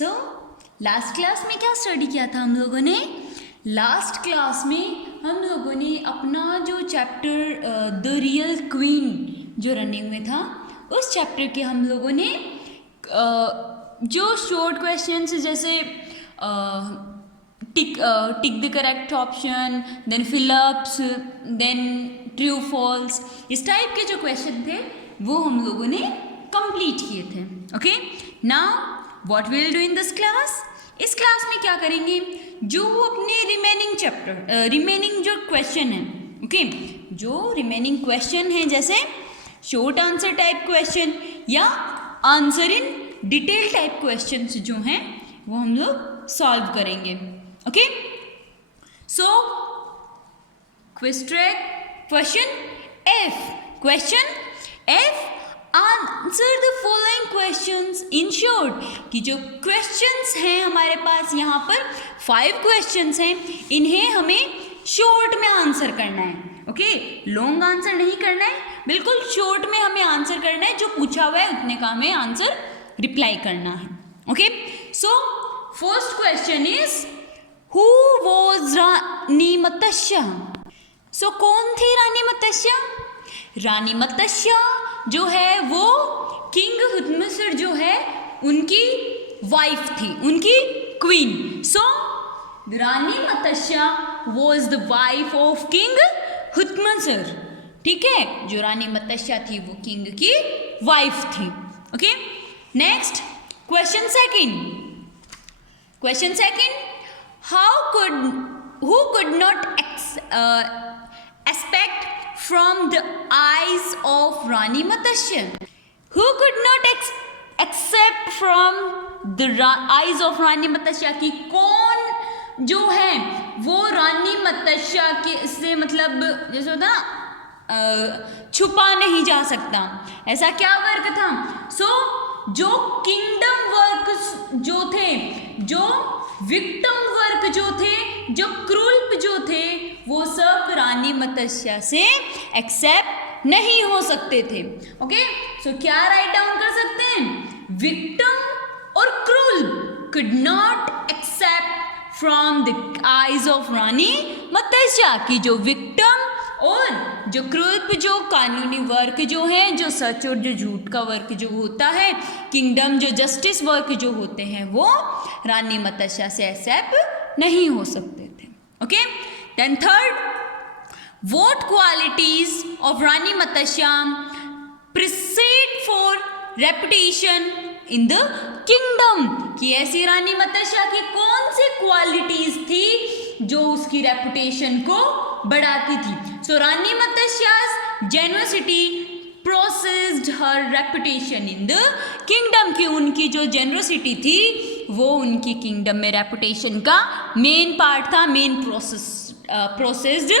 So last class में क्या study किया था हम लोगों ने? लास्ट क्लास में हम लोगों ने अपना जो चैप्टर द रियल क्वीन जो रनिंग में था, उस चैप्टर के हम लोगों ने जो शॉर्ट क्वेश्चंस जैसे tick the correct option, then fill ups, then true false, इस टाइप के जो क्वेश्चन थे वो हम लोगों ने कंप्लीट किए थे. Okay, now what we will do in this class? इस क्लास में क्या करेंगे, जो अपने रिमेनिंग जो क्वेश्चन है, ओके, जो रिमेनिंग क्वेश्चन है जैसे शॉर्ट आंसर टाइप क्वेश्चन या answer in detail type question जो हैं वो हम लोग सॉल्व करेंगे. Okay, so quiz track question F answer the following questions in short. कि जो क्वेश्चंस हैं हमारे पास यहाँ पर 5 क्वेश्चंस हैं, इन्हें हमें शॉर्ट में आंसर करना है. ओके, लॉन्ग आंसर नहीं करना है, बिल्कुल शॉर्ट में हमें आंसर करना है. जो पूछा हुआ है उतने का हमें आंसर रिप्लाई करना है. Okay, so first question is who was Rani Matsya. So कौन थी रानी मत्स्य? रानी मत्स्य जो है वो किंग हुतमसर जो है उनकी वाइफ थी, उनकी queen. So Rani Matsya was the wife of king Hutamsar. ठीक है, जो रानी मत्स्य थी वो किंग की वाइफ थी. Okay, next question second who could not expect from the eyes of Rani Matsya. Who could not accept from the eyes of Rani Matsya कि कौन जो है वो रानी मत्स्य के से मतलब जैसे होता ना छुपा नहीं जा सकता, ऐसा क्या वर्क था? सो जो किंगडम वर्क जो थे, जो विक्टिम वर्क जो थे, जो क्रूल्प जो थे, वो सब रानी मत्स्य से एक्सेप्ट नहीं हो सकते थे. ओके, सो क्या राइट डाउन कर सकते हैं? विक्टिम और culprit could not accept from the eyes of Rani Matsya. की जो विक्टिम और जो क्रूल्प जो कानूनी वर्क जो है, जो सच और जो झूठ का वर्क जो होता है, किंगडम जो जस्टिस वर्क जो होते हैं, वो रानी मत्स्य से एक्सेप्ट नहीं हो सकते थे. Okay, then third, what qualities of Rani Matsya precede for reputation in the kingdom. कि ऐसी रानी मत्स्य की कौन सी क्वालिटीज थी जो उसकी रेपुटेशन को बढ़ाती थी? सो रानी मत्स्या's generosity processed her reputation in the kingdom. की उनकी जो जेनरोसिटी थी वो उनकी किंगडम में रेपुटेशन का मेन पार्ट था, मेन प्रोसेस्ड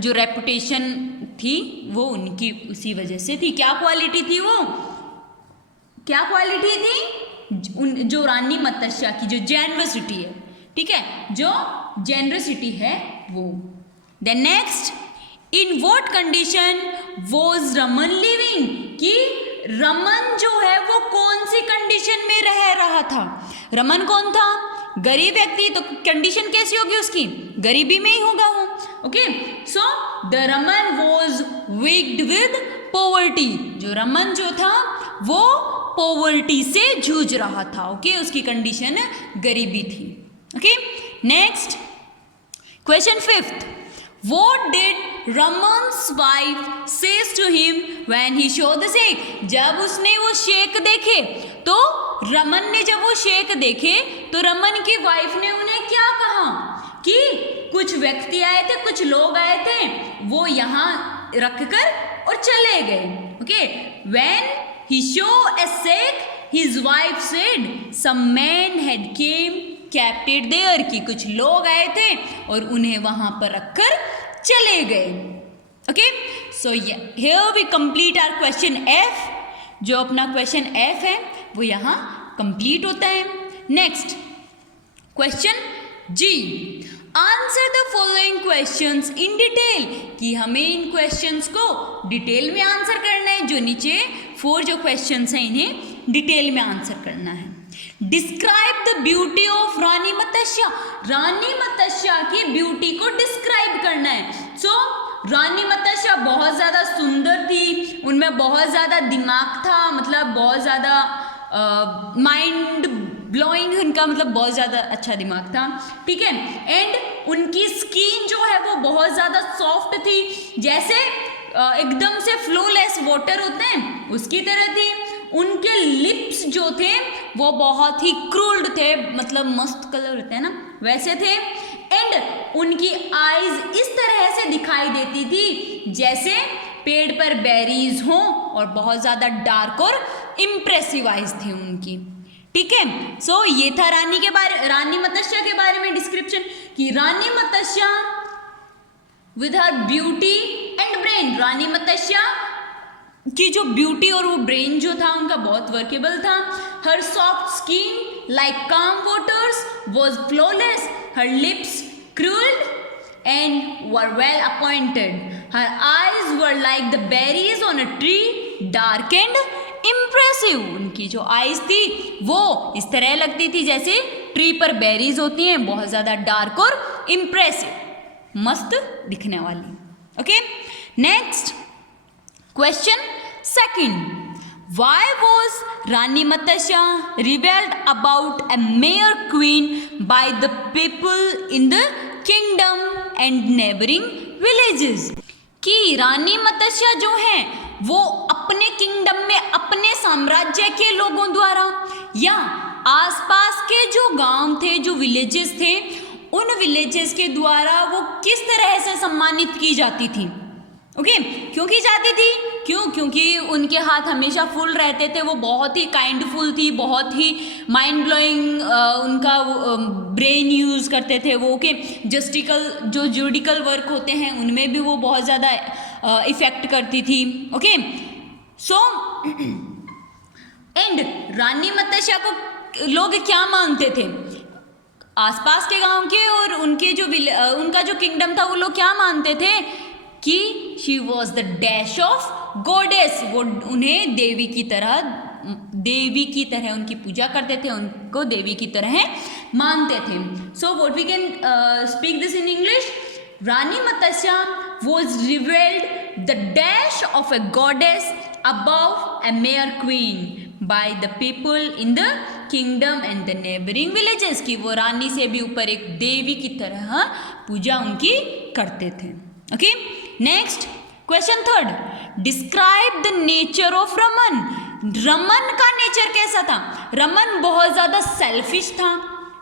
जो रेपुटेशन थी वो उनकी उसी वजह से थी. क्या क्वालिटी थी वो? क्या क्वालिटी थी? जो रानी मत्स्य की जो जेनरसिटी है, ठीक है, जो जेनरसिटी है वो. Then next, in what condition was Raman living. कि रमन जो है वो कौन सी कंडीशन में रह रहा था? रमन कौन था? गरीब व्यक्ति, तो कंडीशन कैसी होगी उसकी? गरीबी में ही होगा वो. Okay, so the Raman was wicked with poverty. जो रमन जो था वो पॉवर्टी से जूझ रहा था. ओके, उसकी कंडीशन गरीबी थी. Okay, next question fifth, what did Raman's wife says to him when he show the shake. जब उसने वो शेक देखे तो रमन ने जब वो शेक देखे तो रमन की वाइफ ने उन्हें क्या कहा? कि कुछ व्यक्ति आए थे, कुछ लोग आए थे, वो यहाँ रखकर और चले गए. Okay, when he show a shake his wife said some man had came kept it there. कि कुछ लोग आए थे और उन्हें वहां पर रखकर चले गए. Okay, so here we complete our question F. जो अपना क्वेश्चन F है वो यहाँ कंप्लीट होता है. Next question G, answer the following questions in detail. कि हमें इन क्वेश्चंस को डिटेल में आंसर करना है. जो नीचे 4 जो क्वेश्चंस हैं इन्हें डिटेल में आंसर करना है. Describe the beauty of Rani मत्स्य, रानी मत्स्य की ब्यूटी को डिस्क्राइब करना है। सो रानी मत्स्य बहुत ज़्यादा सुंदर थी, उनमें बहुत ज़्यादा दिमाग था, मतलब बहुत ज़्यादा माइंड ब्लोइंग, उनका मतलब बहुत ज़्यादा अच्छा दिमाग था, ठीक है। एंड उनकी स्किन जो है वो बहुत ज़्यादा सॉफ्ट थी, जैसे एकदम से फ्लोलेस वाटर होते हैं उसकी तरह थी। उनके लिप्स जो थे वो बहुत ही क्रूल्ड थे, मतलब मस्त कलर होते हैं ना वैसे थे। एंड उनकी आईज इस तरह से दिखाई देती थी जैसे पेड़ पर बेरीज हों, और बहुत ज़्यादा डार्क और इम्प्रेसिव आईज थी उनकी, ठीक है। सो ये था रानी मत्स्य के बारे में डिस्क्रिप्शन कि Rani Matsya with her beauty and brain, Rani Matsya की जो ब्यूटी और वो ब्रेन जो था उनका बहुत वर्केबल था। Her soft skin like calm waters was flawless, her lips curled and were well appointed, her eyes were like the berries on a tree, dark and impressive. उनकी जो आईज थी वो इस तरह लगती थी जैसे ट्री पर बेरीज होती हैं, बहुत ज़्यादा डार्क और इम्प्रेसिव, मस्त दिखने वाली। Okay, next question second, why was Rani Matsya revelled about a mayor queen by the people in the kingdom and neighbouring villages, कि रानी मत्स्य जो है वो अपने किंगडम में अपने साम्राज्य के लोगों द्वारा या आसपास के जो गांव थे, जो विलेजेस थे, उन विलेजेस के द्वारा वो किस तरह से सम्मानित की जाती थी। ओके, क्यों की जाती थी? क्योंकि उनके हाथ हमेशा फुल रहते थे, वो बहुत ही काइंडफुल थी, बहुत ही माइंड ब्लोइंग उनका ब्रेन यूज़ करते थे वो। ओके, जो जुडिकल वर्क होते हैं उनमें भी वो बहुत ज़्यादा इफेक्ट करती थी। ओके, सो एंड रानी मत्स्य को लोग क्या मानते थे? आसपास के गांव के और उनके जो उनका जो किंगडम था वो लोग क्या मानते थे कि she was the dash of goddess, वो उन्हें देवी की तरह उनकी पूजा करते थे, उनको देवी की तरह मानते थे। So what we can speak this in English, Rani Matsya was revealed the dash of a goddess above a mayor queen by the people in the kingdom and the neighbouring villages, की वो रानी से भी ऊपर एक देवी की तरह पूजा उनकी करते थे। Okay, next question third, describe the nature of Raman, Raman का नेचर कैसा था? रमन बहुत ज़्यादा सेल्फिश था,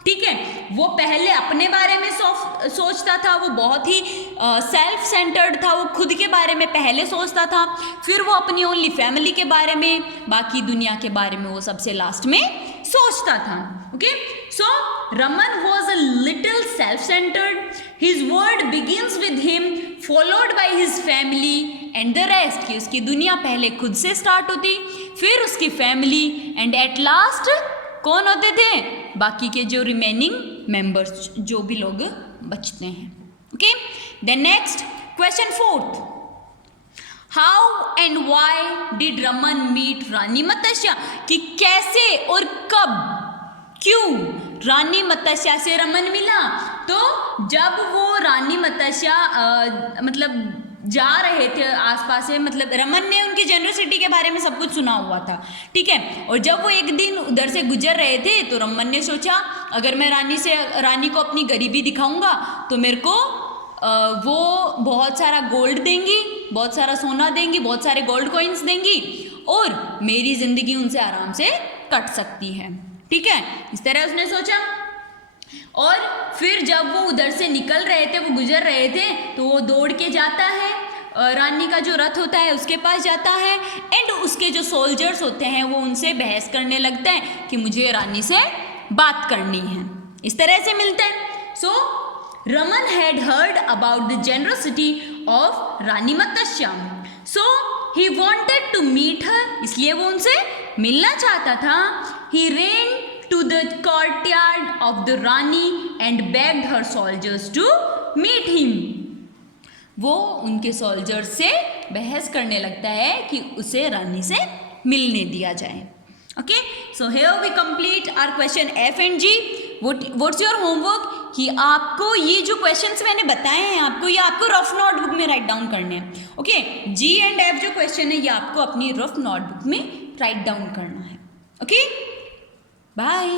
ठीक है, वो पहले अपने बारे में सोचता था, वो बहुत ही सेल्फ सेंटर्ड था, वो खुद के बारे में पहले सोचता था, फिर वो अपनी ओनली फैमिली के बारे में, बाकी दुनिया के बारे में वो सबसे लास्ट में सोचता था। Okay, so Raman was a little self centred, his word begins with him followed by his family and the rest, कि उसकी दुनिया पहले खुद से स्टार्ट होती, फिर उसकी फैमिली, एंड एट लास्ट कौन होते थे? बाकी के जो रिमेनिंग मेंबर्स, जो भी लोग बचते हैं। Okay, then next question fourth, how and why did Raman meet Rani Matsya, कि कैसे और कब, क्यों रानी मत्स्य से रमन मिला? तो जब वो रानी मत्स्य मतलब जा रहे थे आसपास से, मतलब रमन ने उनकी जेनरसिटी के बारे में सब कुछ सुना हुआ था, ठीक है, और जब वो एक दिन उधर से गुजर रहे थे तो रमन ने सोचा अगर मैं रानी को अपनी गरीबी दिखाऊंगा तो मेरे को वो बहुत सारा गोल्ड देंगी, बहुत सारा सोना देंगी, बहुत सारे गोल्ड कॉइन्स देंगी, और मेरी ज़िंदगी उनसे आराम से कट सकती है, ठीक है, इस तरह उसने सोचा। और फिर जब वो उधर से निकल रहे थे, वो गुजर रहे थे, तो वो दौड़ के जाता है, रानी का जो रथ होता है उसके पास जाता है, एंड उसके जो सोल्जर्स होते हैं वो उनसे बहस करने लगते हैं कि मुझे रानी से बात करनी है, इस तरह से मिलते हैं। So Raman had heard about the generosity of Rani Matsya, so he wanted to meet her, इसलिए वो उनसे मिलना चाहता था। He ran to the courtyard of the Rani and begged her soldiers to meet him. वो उनके सोल्जर्स से बहस करने लगता है कि उसे रानी से मिलने दिया जाए। Okay, so here we complete our question F and G. What's your homework? कि आपको ये जो क्वेश्चंस मैंने बताए हैं आपको, ये आपको रफ नोटबुक में राइट डाउन करने हैं. ओके, G एंड F जो क्वेश्चन है ये आपको अपनी रफ नोटबुक में राइट डाउन करना है. Okay, bye.